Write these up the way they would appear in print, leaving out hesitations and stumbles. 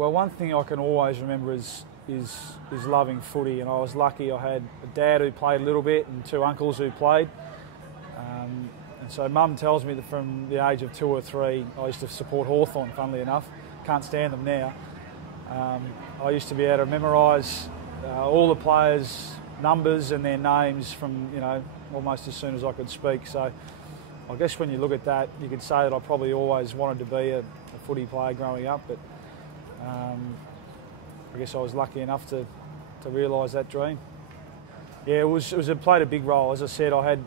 Well, one thing I can always remember is loving footy, and I was lucky. I had a dad who played a little bit and two uncles who played. And so Mum tells me that from the age of 2 or 3, I used to support Hawthorn, funnily enough. Can't stand them now. I used to be able to memorise all the players' numbers and their names from, almost as soon as I could speak. So I guess when you look at that, you could say that I probably always wanted to be a footy player growing up, but I guess I was lucky enough to realise that dream. Yeah, it played a big role. As I said, I had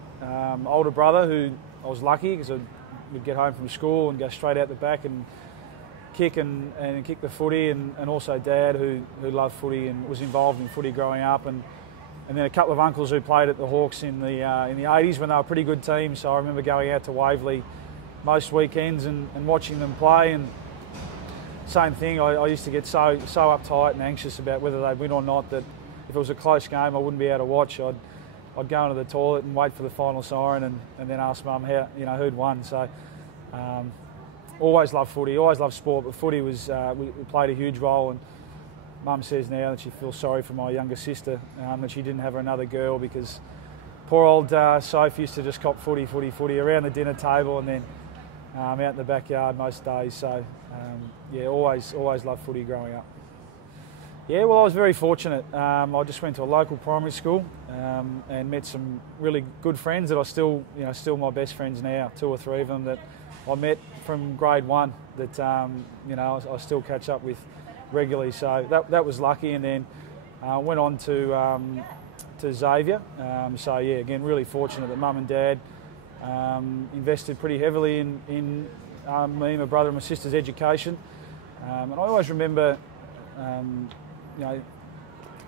older brother who I was lucky because we'd get home from school and go straight out the back and kick and kick the footy, and also Dad who loved footy and was involved in footy growing up, and then a couple of uncles who played at the Hawks in the 80s when they were a pretty good team. So I remember going out to Waverley most weekends and watching them play. And same thing, I used to get so uptight and anxious about whether they'd win or not that if it was a close game I wouldn't be able to watch. I'd go into the toilet and wait for the final siren and then ask Mum who'd won. So always loved footy, always loved sport, but footy was we played a huge role. And Mum says now that she feels sorry for my younger sister, that she didn't have her another girl, because poor old Soph used to just cop footy around the dinner table and then out in the backyard most days. So yeah, always loved footy growing up. Yeah, well, I was very fortunate. I just went to a local primary school and met some really good friends that I still my best friends now. 2 or 3 of them that I met from grade 1 that I still catch up with regularly. So that was lucky, and then went on to Xavier. So yeah, again, really fortunate that Mum and Dad invested pretty heavily in me, my brother and my sister's education. And I always remember, I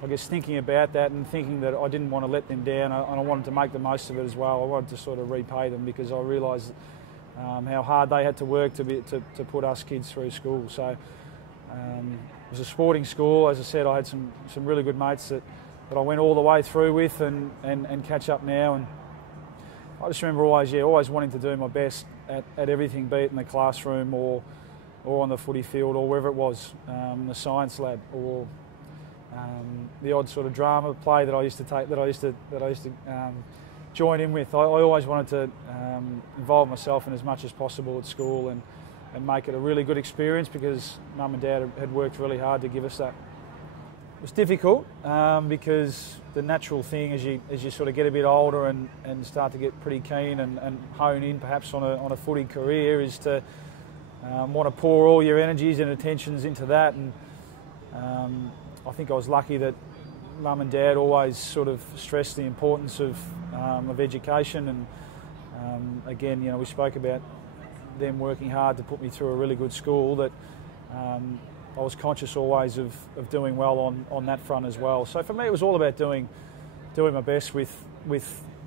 guess thinking about that and thinking that I didn't want to let them down, and I wanted to make the most of it as well. I wanted to sort of repay them, because I realised how hard they had to work to put us kids through school. So it was a sporting school. As I said, I had some really good mates that I went all the way through with and catch up now. And I just remember always wanting to do my best at everything, be it in the classroom or on the footy field or wherever it was, the science lab, or the odd sort of drama play that I used to join in with. I always wanted to involve myself in as much as possible at school and make it a really good experience, because Mum and Dad had worked really hard to give us that. It was difficult because the natural thing as you sort of get a bit older and start to get pretty keen and hone in perhaps on a footy career is to want to pour all your energies and attentions into that. And I think I was lucky that Mum and Dad always sort of stressed the importance of education. And again, we spoke about them working hard to put me through a really good school, that I was conscious always of doing well on that front as well. So for me, it was all about doing my best with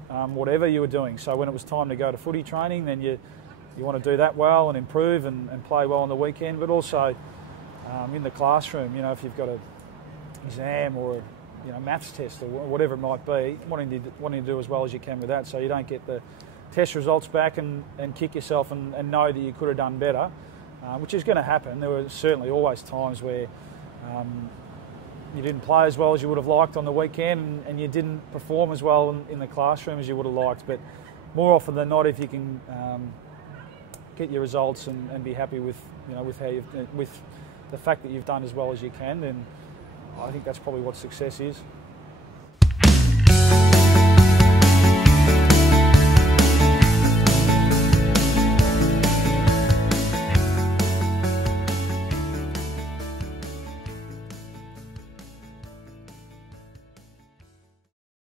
whatever you were doing. So when it was time to go to footy training, then you want to do that well and improve and play well on the weekend, but also in the classroom, if you've got an exam or a maths test or whatever it might be, wanting to do as well as you can with that, so you don't get the test results back and kick yourself and know that you could have done better, which is going to happen. There were certainly always times where you didn't play as well as you would have liked on the weekend, and you didn't perform as well in the classroom as you would have liked. But more often than not, if you can get your results and be happy with with the fact that you've done as well as you can, then I think that's probably what success is.